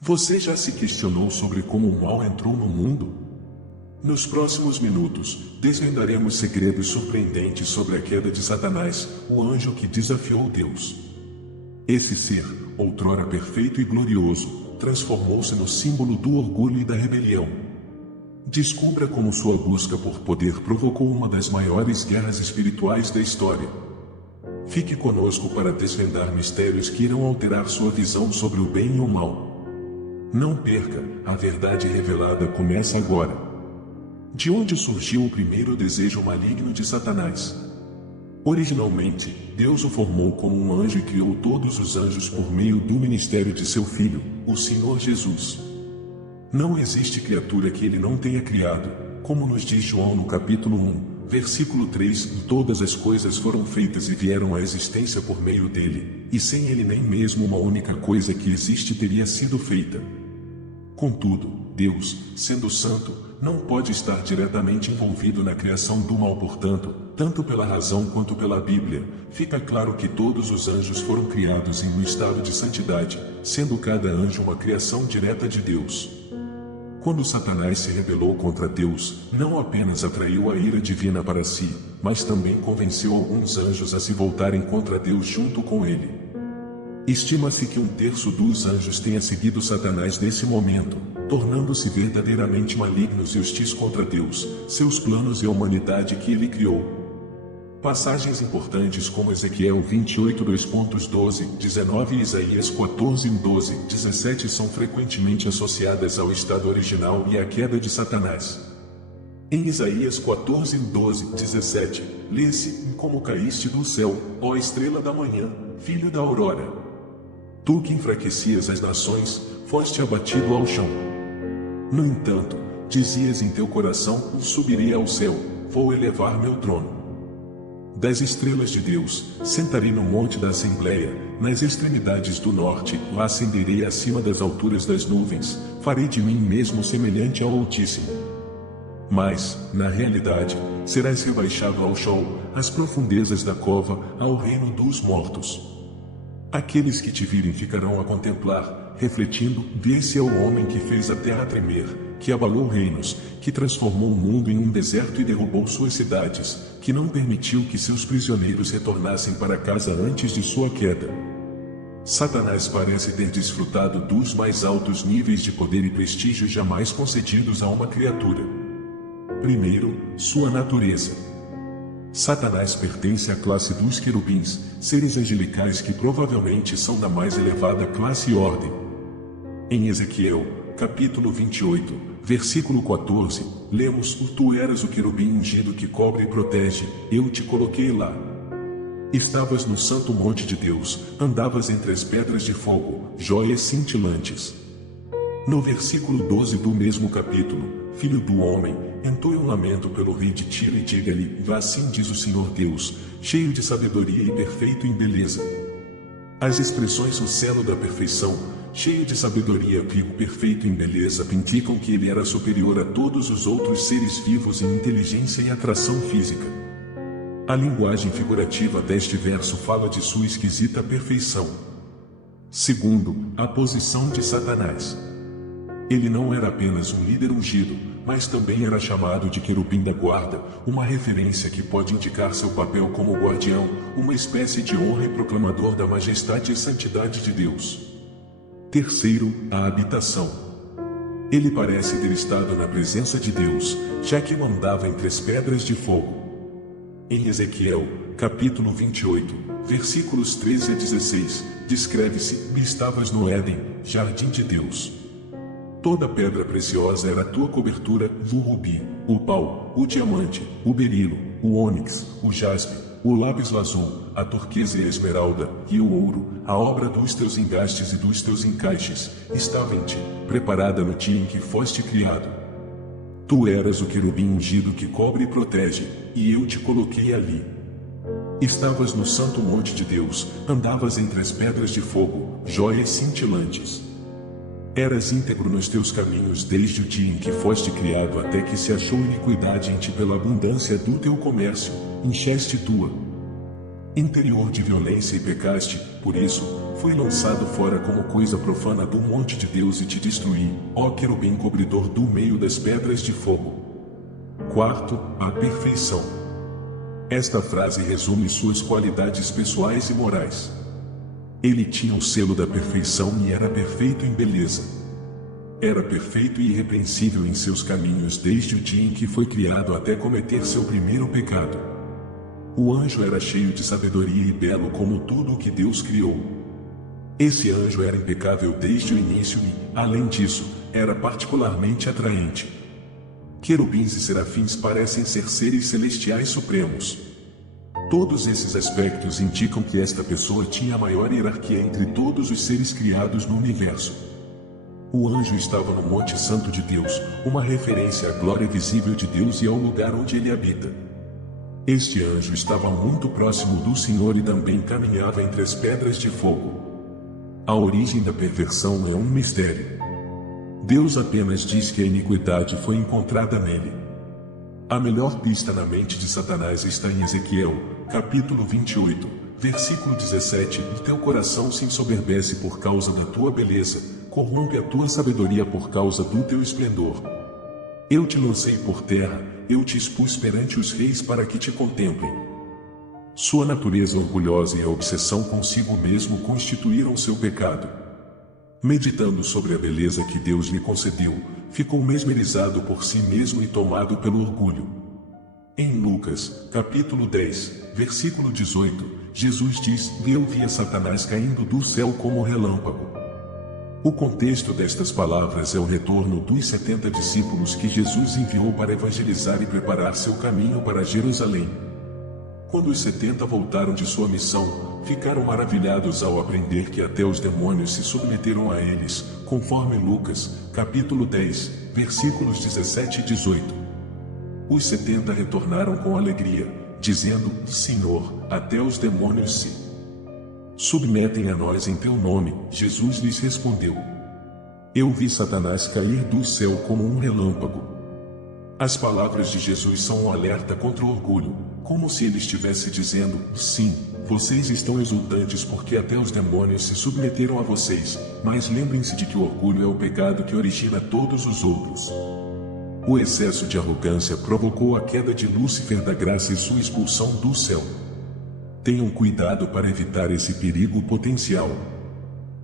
Você já se questionou sobre como o mal entrou no mundo? Nos próximos minutos, desvendaremos segredos surpreendentes sobre a queda de Satanás, o anjo que desafiou Deus. Esse ser, outrora perfeito e glorioso, transformou-se no símbolo do orgulho e da rebelião. Descubra como sua busca por poder provocou uma das maiores guerras espirituais da história. Fique conosco para desvendar mistérios que irão alterar sua visão sobre o bem e o mal. Não perca, a verdade revelada começa agora. De onde surgiu o primeiro desejo maligno de Satanás? Originalmente, Deus o formou como um anjo e criou todos os anjos por meio do ministério de seu Filho, o Senhor Jesus. Não existe criatura que ele não tenha criado, como nos diz João no capítulo 1, versículo 3, todas as coisas foram feitas e vieram à existência por meio dele, e sem ele nem mesmo uma única coisa que existe teria sido feita. Contudo, Deus, sendo santo, não pode estar diretamente envolvido na criação do mal, portanto, tanto pela razão quanto pela Bíblia, fica claro que todos os anjos foram criados em um estado de santidade, sendo cada anjo uma criação direta de Deus. Quando Satanás se rebelou contra Deus, não apenas atraiu a ira divina para si, mas também convenceu alguns anjos a se voltarem contra Deus junto com ele. Estima-se que 1/3 dos anjos tenha seguido Satanás nesse momento, tornando-se verdadeiramente malignos e hostis contra Deus, seus planos e a humanidade que ele criou. Passagens importantes como Ezequiel 28, 2.12, 19 e Isaías 14, 12, 17 são frequentemente associadas ao estado original e à queda de Satanás. Em Isaías 14, 12, 17, lê-se: Como caíste do céu, ó estrela da manhã, filho da aurora. Tu que enfraquecias as nações, foste abatido ao chão. No entanto, dizias em teu coração: subirei ao céu, vou elevar meu trono. Das estrelas de Deus, sentarei no monte da Assembleia, nas extremidades do norte, lá ascenderei acima das alturas das nuvens, farei de mim mesmo semelhante ao Altíssimo. Mas, na realidade, serás rebaixado ao Sheol, às profundezas da cova, ao reino dos mortos. Aqueles que te virem ficarão a contemplar, refletindo: esse é o homem que fez a terra tremer, que abalou reinos, que transformou o mundo em um deserto e derrubou suas cidades, que não permitiu que seus prisioneiros retornassem para casa antes de sua queda. Satanás parece ter desfrutado dos mais altos níveis de poder e prestígio jamais concedidos a uma criatura. Primeiro, sua natureza. Satanás pertence à classe dos querubins, seres angelicais que provavelmente são da mais elevada classe e ordem. Em Ezequiel, capítulo 28, versículo 14, lemos: Tu eras o querubim ungido que cobre e protege, eu te coloquei lá. Estavas no santo monte de Deus, andavas entre as pedras de fogo, joias cintilantes. No versículo 12 do mesmo capítulo, Filho do homem, entoe um lamento pelo rei de Tiro e diga-lhe: assim diz o Senhor Deus, cheio de sabedoria e perfeito em beleza. As expressões o selo da perfeição, cheio de sabedoria e perfeito em beleza indicam que ele era superior a todos os outros seres vivos em inteligência e atração física. A linguagem figurativa deste verso fala de sua esquisita perfeição. Segundo, a posição de Satanás. Ele não era apenas um líder ungido, mas também era chamado de querubim da guarda, uma referência que pode indicar seu papel como guardião, uma espécie de honra e proclamador da majestade e santidade de Deus. Terceiro, a habitação. Ele parece ter estado na presença de Deus, já que andava entre as pedras de fogo. Em Ezequiel, capítulo 28, versículos 13 a 16, descreve-se: estavas no Éden, jardim de Deus. Toda pedra preciosa era a tua cobertura: o rubi, o pau, o diamante, o berilo, o ônix, o jaspe, o lápis-lazuli, a turquesa e a esmeralda, e o ouro, a obra dos teus engastes e dos teus encaixes, estava em ti, preparada no dia em que foste criado. Tu eras o querubim ungido que cobre e protege, e eu te coloquei ali. Estavas no santo monte de Deus, andavas entre as pedras de fogo, joias cintilantes. Eras íntegro nos teus caminhos desde o dia em que foste criado até que se achou iniquidade em ti pela abundância do teu comércio, encheste tua interior de violência e pecaste, por isso, Fui lançado fora como coisa profana do monte de Deus e te destruí, ó querubim cobridor do meio das pedras de fogo. Quarto, a perfeição. Esta frase resume suas qualidades pessoais e morais. Ele tinha o selo da perfeição e era perfeito em beleza. Era perfeito e irrepreensível em seus caminhos desde o dia em que foi criado até cometer seu primeiro pecado. O anjo era cheio de sabedoria e belo como tudo o que Deus criou. Esse anjo era impecável desde o início e, além disso, era particularmente atraente. Querubins e serafins parecem ser seres celestiais supremos. Todos esses aspectos indicam que esta pessoa tinha a maior hierarquia entre todos os seres criados no universo. O anjo estava no Monte Santo de Deus, uma referência à glória visível de Deus e ao lugar onde ele habita. Este anjo estava muito próximo do Senhor e também caminhava entre as pedras de fogo. A origem da perversão é um mistério. Deus apenas diz que a iniquidade foi encontrada nele. A melhor pista na mente de Satanás está em Ezequiel, capítulo 28, versículo 17: E teu coração se ensoberbece por causa da tua beleza, corrompe a tua sabedoria por causa do teu esplendor. Eu te lancei por terra, eu te expus perante os reis para que te contemplem. Sua natureza orgulhosa e a obsessão consigo mesmo constituíram seu pecado. Meditando sobre a beleza que Deus lhe concedeu, ficou mesmerizado por si mesmo e tomado pelo orgulho. Em Lucas, capítulo 10, versículo 18, Jesus diz: E eu via Satanás caindo do céu como relâmpago. O contexto destas palavras é o retorno dos 70 discípulos que Jesus enviou para evangelizar e preparar seu caminho para Jerusalém. Quando os 70 voltaram de sua missão, ficaram maravilhados ao aprender que até os demônios se submeteram a eles, conforme Lucas, capítulo 10, versículos 17 e 18. Os 70 retornaram com alegria, dizendo: Senhor, até os demônios se submetem a nós em teu nome. Jesus lhes respondeu: Eu vi Satanás cair do céu como um relâmpago. As palavras de Jesus são um alerta contra o orgulho, como se ele estivesse dizendo: sim, vocês estão exultantes porque até os demônios se submeteram a vocês, mas lembrem-se de que o orgulho é o pecado que origina todos os outros. O excesso de arrogância provocou a queda de Lúcifer da graça e sua expulsão do céu. Tenham cuidado para evitar esse perigo potencial.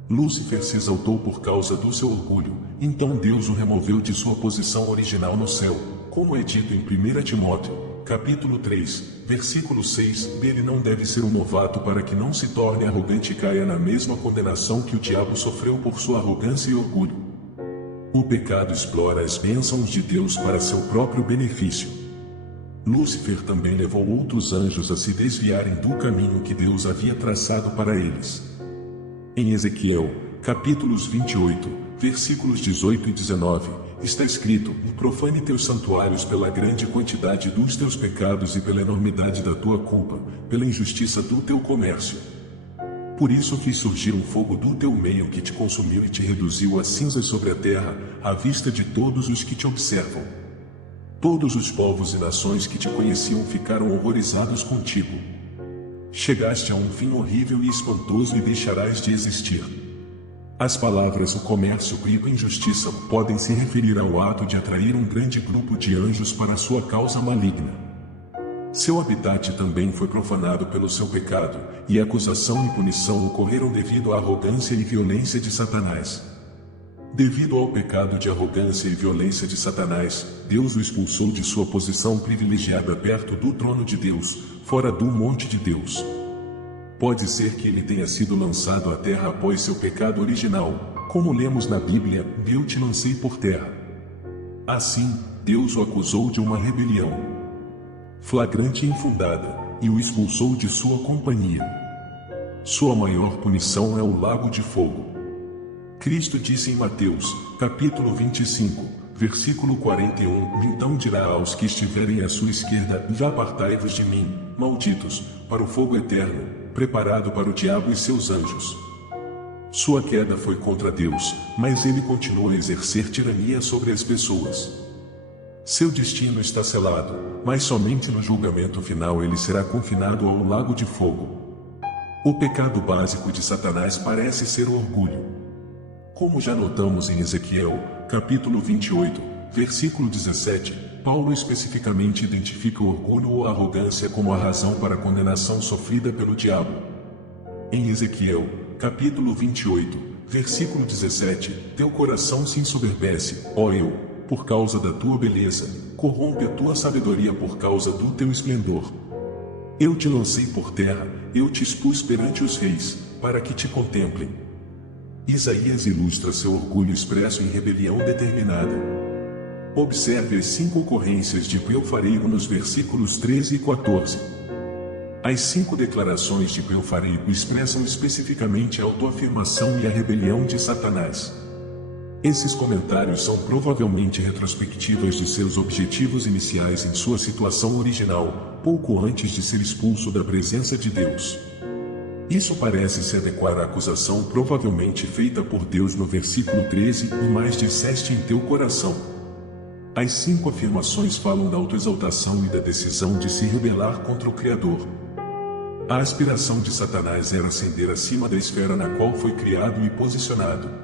Lúcifer se exaltou por causa do seu orgulho, então Deus o removeu de sua posição original no céu, como é dito em 1 Timóteo, capítulo 3, versículo 6, ele não deve ser um novato para que não se torne arrogante e caia na mesma condenação que o diabo sofreu por sua arrogância e orgulho. O pecado explora as bênçãos de Deus para seu próprio benefício. Lúcifer também levou outros anjos a se desviarem do caminho que Deus havia traçado para eles. Em Ezequiel, capítulos 28, versículos 18 e 19, está escrito: E profane teus santuários pela grande quantidade dos teus pecados e pela enormidade da tua culpa, pela injustiça do teu comércio. Por isso fiz surgir um fogo do teu meio que te consumiu e te reduziu a cinzas sobre a terra, à vista de todos os que te observam. Todos os povos e nações que te conheciam ficaram horrorizados contigo. Chegaste a um fim horrível e espantoso e deixarás de existir. As palavras o comércio e a injustiça podem se referir ao ato de atrair um grande grupo de anjos para sua causa maligna. Seu habitat também foi profanado pelo seu pecado, e acusação e punição ocorreram devido à arrogância e violência de Satanás. Devido ao pecado de arrogância e violência de Satanás, Deus o expulsou de sua posição privilegiada perto do trono de Deus, fora do monte de Deus. Pode ser que ele tenha sido lançado à terra após seu pecado original, como lemos na Bíblia: eu te lancei por terra. Assim, Deus o acusou de uma rebelião flagrante e infundada, e o expulsou de sua companhia. Sua maior punição é o lago de fogo. Cristo disse em Mateus, capítulo 25, versículo 41, então dirá aos que estiverem à sua esquerda: apartai-vos de mim, malditos, para o fogo eterno, preparado para o diabo e seus anjos. Sua queda foi contra Deus, mas ele continua a exercer tirania sobre as pessoas. Seu destino está selado, mas somente no julgamento final ele será confinado ao lago de fogo. O pecado básico de Satanás parece ser o orgulho. Como já notamos em Ezequiel, capítulo 28, versículo 17, Paulo especificamente identifica o orgulho ou arrogância como a razão para a condenação sofrida pelo diabo. Em Ezequiel, capítulo 28, versículo 17, teu coração se ensoberbece, ó eu, por causa da tua beleza, corrompe a tua sabedoria por causa do teu esplendor. Eu te lancei por terra, eu te expus perante os reis, para que te contemplem. Isaías ilustra seu orgulho expresso em rebelião determinada. Observe as 5 ocorrências de Pelfareigo nos versículos 13 e 14. As 5 declarações de Pelfareigo expressam especificamente a autoafirmação e a rebelião de Satanás. Esses comentários são provavelmente retrospectivas de seus objetivos iniciais em sua situação original, pouco antes de ser expulso da presença de Deus. Isso parece se adequar à acusação provavelmente feita por Deus no versículo 13, e mais disseste em teu coração. As 5 afirmações falam da autoexaltação e da decisão de se rebelar contra o Criador. A aspiração de Satanás era ascender acima da esfera na qual foi criado e posicionado.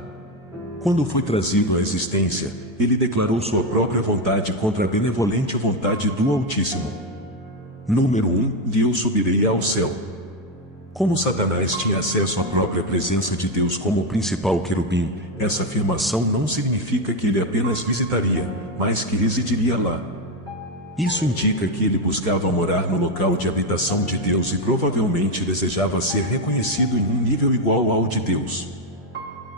Quando foi trazido à existência, ele declarou sua própria vontade contra a benevolente vontade do Altíssimo. Número 1. Eu subirei ao céu. Como Satanás tinha acesso à própria presença de Deus como o principal querubim, essa afirmação não significa que ele apenas visitaria, mas que residiria lá. Isso indica que ele buscava morar no local de habitação de Deus e provavelmente desejava ser reconhecido em um nível igual ao de Deus.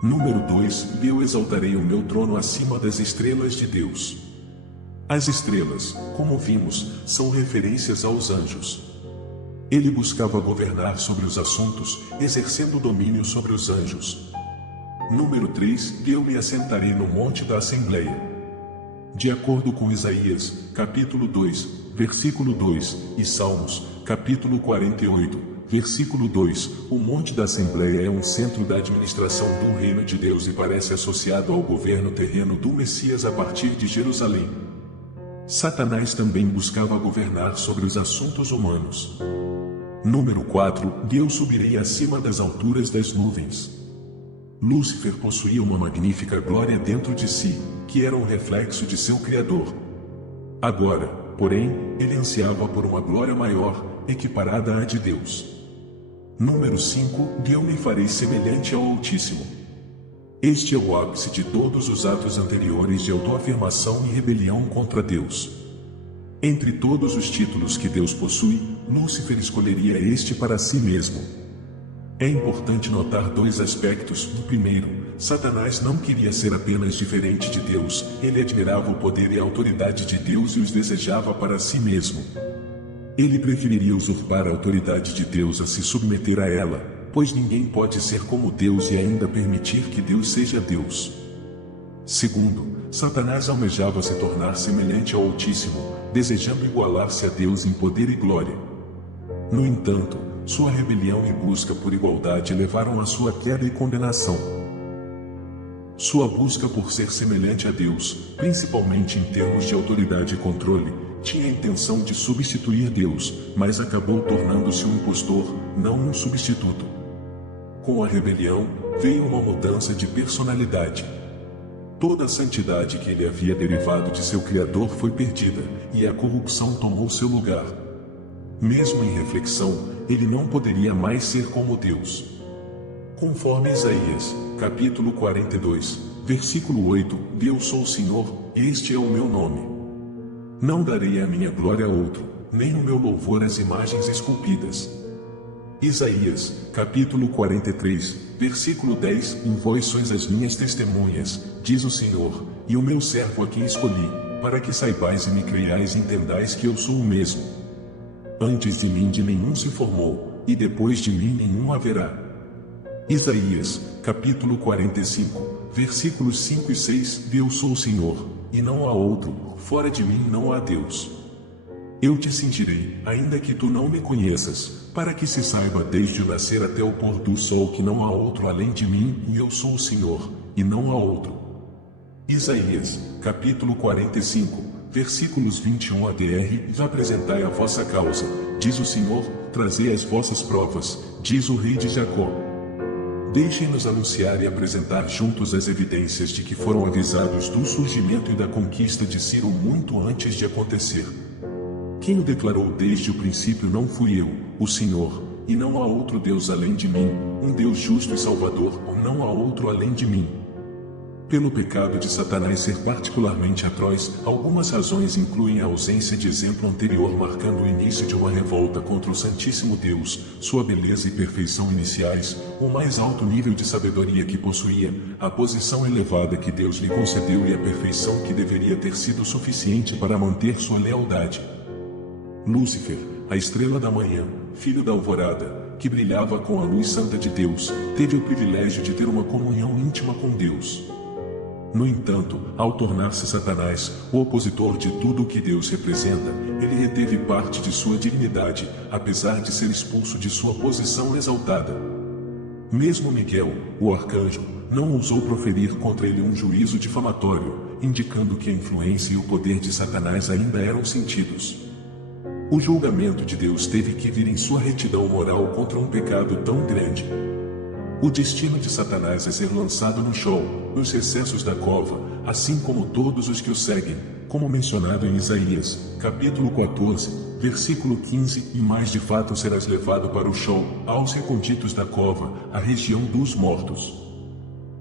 Número 2. Eu exaltarei o meu trono acima das estrelas de Deus. As estrelas, como vimos, são referências aos anjos. Ele buscava governar sobre os assuntos, exercendo domínio sobre os anjos. Número 3. Eu me assentarei no monte da Assembleia. De acordo com Isaías, capítulo 2, versículo 2, e Salmos, capítulo 48, versículo 2, o Monte da Assembleia é um centro da administração do reino de Deus e parece associado ao governo terreno do Messias a partir de Jerusalém. Satanás também buscava governar sobre os assuntos humanos. Número 4. Eu subirei acima das alturas das nuvens. Lúcifer possuía uma magnífica glória dentro de si, que era um reflexo de seu Criador. Agora, porém, ele ansiava por uma glória maior, equiparada à de Deus. Número 5. Eu me farei semelhante ao Altíssimo. Este é o ápice de todos os atos anteriores de autoafirmação e rebelião contra Deus. Entre todos os títulos que Deus possui, Lúcifer escolheria este para si mesmo. É importante notar 2 aspectos. O primeiro, Satanás não queria ser apenas diferente de Deus, ele admirava o poder e a autoridade de Deus e os desejava para si mesmo. Ele preferiria usurpar a autoridade de Deus a se submeter a ela, pois ninguém pode ser como Deus e ainda permitir que Deus seja Deus. Segundo, Satanás almejava se tornar semelhante ao Altíssimo, desejando igualar-se a Deus em poder e glória. No entanto, sua rebelião e busca por igualdade levaram à sua queda e condenação. Sua busca por ser semelhante a Deus, principalmente em termos de autoridade e controle, tinha a intenção de substituir Deus, mas acabou tornando-se um impostor, não um substituto. Com a rebelião, veio uma mudança de personalidade. Toda a santidade que ele havia derivado de seu Criador foi perdida, e a corrupção tomou seu lugar. Mesmo em reflexão, ele não poderia mais ser como Deus. Conforme Isaías, capítulo 42, versículo 8, Eu sou o Senhor, este é o meu nome. Não darei a minha glória a outro, nem o meu louvor às imagens esculpidas. Isaías, capítulo 43, versículo 10, Em vós sois as minhas testemunhas, diz o Senhor, e o meu servo a quem escolhi, para que saibais e me creiais e entendais que eu sou o mesmo. Antes de mim de nenhum se formou, e depois de mim nenhum haverá. Isaías, capítulo 45, versículos 5 e 6, Eu sou o Senhor, e não há outro, fora de mim não há Deus. Eu te cingirei, ainda que tu não me conheças, para que se saiba desde o nascer até o pôr do sol que não há outro além de mim, e eu sou o Senhor, e não há outro. Isaías, capítulo 45, versículos 21 a dr. Apresentai a vossa causa, diz o Senhor, trazei as vossas provas, diz o rei de Jacó. Deixem-nos anunciar e apresentar juntos as evidências de que foram avisados do surgimento e da conquista de Ciro muito antes de acontecer. Quem o declarou desde o princípio não fui eu, o Senhor, e não há outro Deus além de mim, um Deus justo e salvador, ou não há outro além de mim. Pelo pecado de Satanás ser particularmente atroz, algumas razões incluem a ausência de exemplo anterior marcando o início de uma revolta contra o Santíssimo Deus, sua beleza e perfeição iniciais, o mais alto nível de sabedoria que possuía, a posição elevada que Deus lhe concedeu e a perfeição que deveria ter sido suficiente para manter sua lealdade. Lúcifer, a estrela da manhã, filho da alvorada, que brilhava com a luz santa de Deus, teve o privilégio de ter uma comunhão íntima com Deus. No entanto, ao tornar-se Satanás, o opositor de tudo o que Deus representa, ele reteve parte de sua dignidade, apesar de ser expulso de sua posição exaltada. Mesmo Miguel, o arcanjo, não ousou proferir contra ele um juízo difamatório, indicando que a influência e o poder de Satanás ainda eram sentidos. O julgamento de Deus teve que vir em sua retidão moral contra um pecado tão grande. O destino de Satanás é ser lançado no Sheol, nos recessos da cova, assim como todos os que o seguem, como mencionado em Isaías, capítulo 14, versículo 15, e mais de fato serás levado para o Sheol, aos recônditos da cova, a região dos mortos.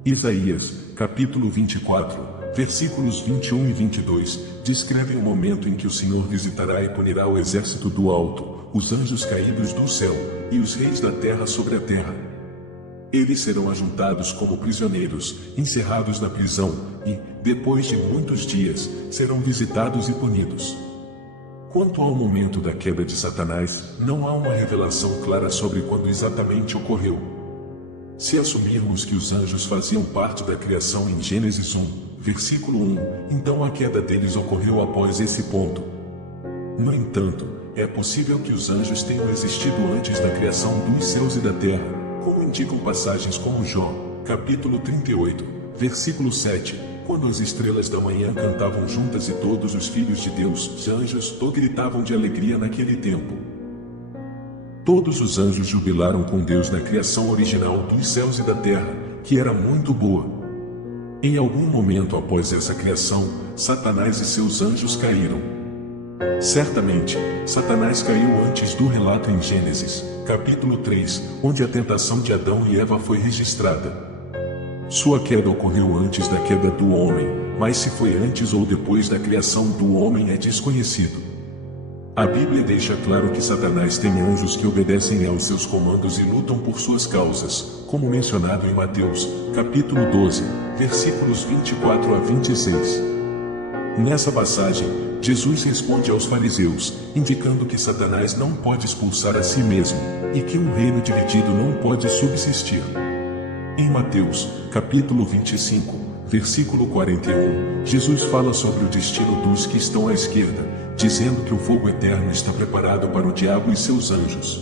Isaías, capítulo 24, versículos 21 e 22, descrevem o momento em que o Senhor visitará e punirá o exército do alto, os anjos caídos do céu, e os reis da terra sobre a terra. Eles serão ajuntados como prisioneiros, encerrados na prisão, e, depois de muitos dias, serão visitados e punidos. Quanto ao momento da queda de Satanás, não há uma revelação clara sobre quando exatamente ocorreu. Se assumirmos que os anjos faziam parte da criação em Gênesis 1, versículo 1, então a queda deles ocorreu após esse ponto. No entanto, é possível que os anjos tenham existido antes da criação dos céus e da terra, como indicam passagens como Jó, capítulo 38, versículo 7, quando as estrelas da manhã cantavam juntas e todos os filhos de Deus, os anjos, gritavam de alegria naquele tempo. Todos os anjos jubilaram com Deus na criação original dos céus e da terra, que era muito boa. Em algum momento após essa criação, Satanás e seus anjos caíram. Certamente, Satanás caiu antes do relato em Gênesis, capítulo 3, onde a tentação de Adão e Eva foi registrada. Sua queda ocorreu antes da queda do homem, mas se foi antes ou depois da criação do homem é desconhecido. A Bíblia deixa claro que Satanás tem anjos que obedecem aos seus comandos e lutam por suas causas, como mencionado em Mateus, capítulo 12, versículos 24 a 26. Nessa passagem, Jesus responde aos fariseus, indicando que Satanás não pode expulsar a si mesmo, e que um reino dividido não pode subsistir. Em Mateus, capítulo 25, versículo 41, Jesus fala sobre o destino dos que estão à esquerda, dizendo que o fogo eterno está preparado para o diabo e seus anjos.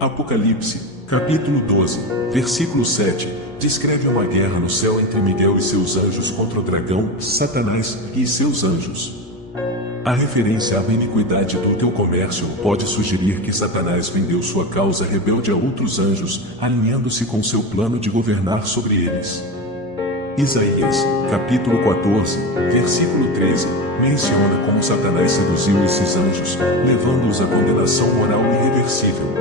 Apocalipse, capítulo 12, versículo 7, descreve uma guerra no céu entre Miguel e seus anjos contra o dragão, Satanás, e seus anjos. A referência à iniquidade do teu comércio pode sugerir que Satanás vendeu sua causa rebelde a outros anjos, alinhando-se com seu plano de governar sobre eles. Isaías, capítulo 14, versículo 13, menciona como Satanás seduziu esses anjos, levando-os à condenação moral irreversível.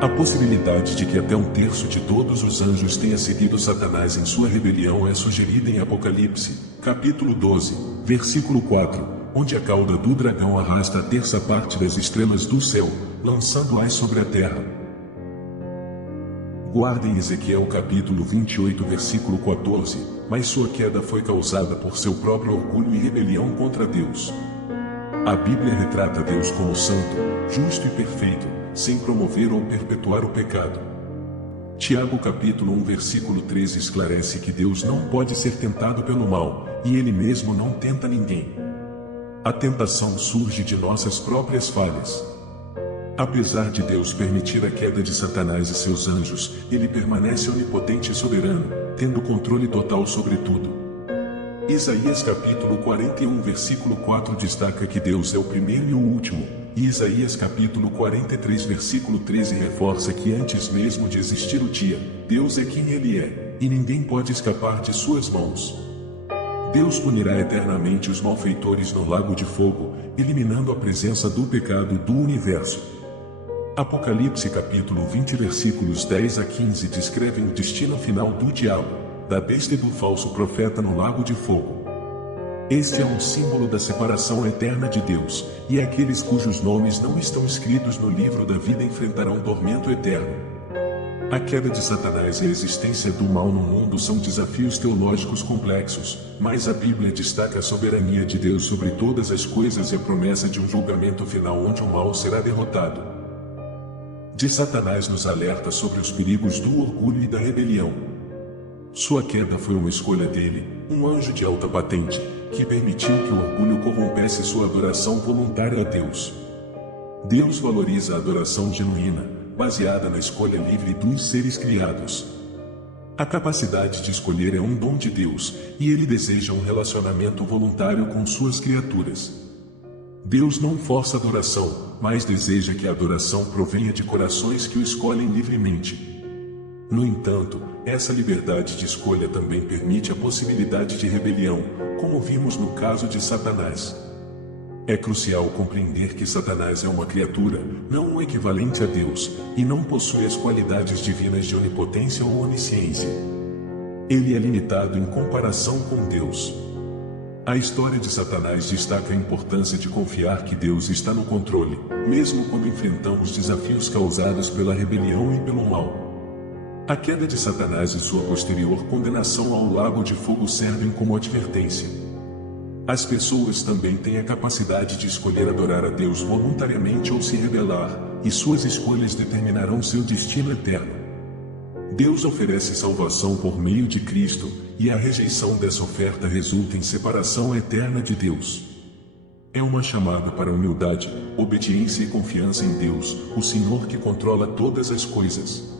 A possibilidade de que até um terço de todos os anjos tenha seguido Satanás em sua rebelião é sugerida em Apocalipse, capítulo 12, versículo 4, onde a cauda do dragão arrasta a terça parte das estrelas do céu, lançando-as sobre a terra. Guardem Ezequiel capítulo 28 versículo 14, mas sua queda foi causada por seu próprio orgulho e rebelião contra Deus. A Bíblia retrata Deus como santo, justo e perfeito, sem promover ou perpetuar o pecado. Tiago capítulo 1 versículo 13 esclarece que Deus não pode ser tentado pelo mal, e Ele mesmo não tenta ninguém. A tentação surge de nossas próprias falhas. Apesar de Deus permitir a queda de Satanás e seus anjos, Ele permanece onipotente e soberano, tendo controle total sobre tudo. Isaías capítulo 41 versículo 4 destaca que Deus é o primeiro e o último, e Isaías capítulo 43 versículo 13 reforça que antes mesmo de existir o dia, Deus é quem Ele é, e ninguém pode escapar de suas mãos. Deus punirá eternamente os malfeitores no lago de fogo, eliminando a presença do pecado do universo. Apocalipse capítulo 20 versículos 10 a 15 descrevem o destino final do diabo, da besta e do falso profeta no lago de fogo. Este é um símbolo da separação eterna de Deus, e aqueles cujos nomes não estão escritos no livro da vida enfrentarão tormento eterno. A queda de Satanás e a existência do mal no mundo são desafios teológicos complexos, mas a Bíblia destaca a soberania de Deus sobre todas as coisas e a promessa de um julgamento final onde o mal será derrotado. De Satanás nos alerta sobre os perigos do orgulho e da rebelião. Sua queda foi uma escolha dele, um anjo de alta patente, que permitiu que o orgulho corrompesse sua adoração voluntária a Deus. Deus valoriza a adoração genuína, baseada na escolha livre dos seres criados. A capacidade de escolher é um dom de Deus, e Ele deseja um relacionamento voluntário com suas criaturas. Deus não força a adoração, mas deseja que a adoração provenha de corações que o escolhem livremente. No entanto, essa liberdade de escolha também permite a possibilidade de rebelião, como vimos no caso de Satanás. É crucial compreender que Satanás é uma criatura, não um equivalente a Deus, e não possui as qualidades divinas de onipotência ou onisciência. Ele é limitado em comparação com Deus. A história de Satanás destaca a importância de confiar que Deus está no controle, mesmo quando enfrentamos desafios causados pela rebelião e pelo mal. A queda de Satanás e sua posterior condenação ao lago de fogo servem como advertência. As pessoas também têm a capacidade de escolher adorar a Deus voluntariamente ou se rebelar, e suas escolhas determinarão seu destino eterno. Deus oferece salvação por meio de Cristo, e a rejeição dessa oferta resulta em separação eterna de Deus. É uma chamada para humildade, obediência e confiança em Deus, o Senhor que controla todas as coisas.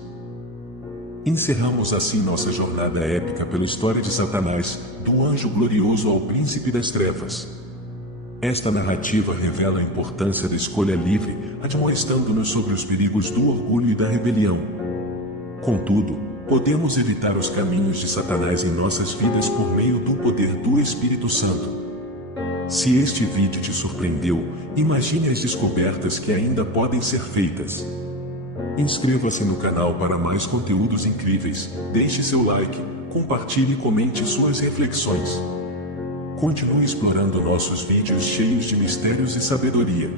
Encerramos assim nossa jornada épica pela história de Satanás, do anjo glorioso ao príncipe das trevas. Esta narrativa revela a importância da escolha livre, admoestando-nos sobre os perigos do orgulho e da rebelião. Contudo, podemos evitar os caminhos de Satanás em nossas vidas por meio do poder do Espírito Santo. Se este vídeo te surpreendeu, imagine as descobertas que ainda podem ser feitas. Inscreva-se no canal para mais conteúdos incríveis, deixe seu like, compartilhe e comente suas reflexões. Continue explorando nossos vídeos cheios de mistérios e sabedoria.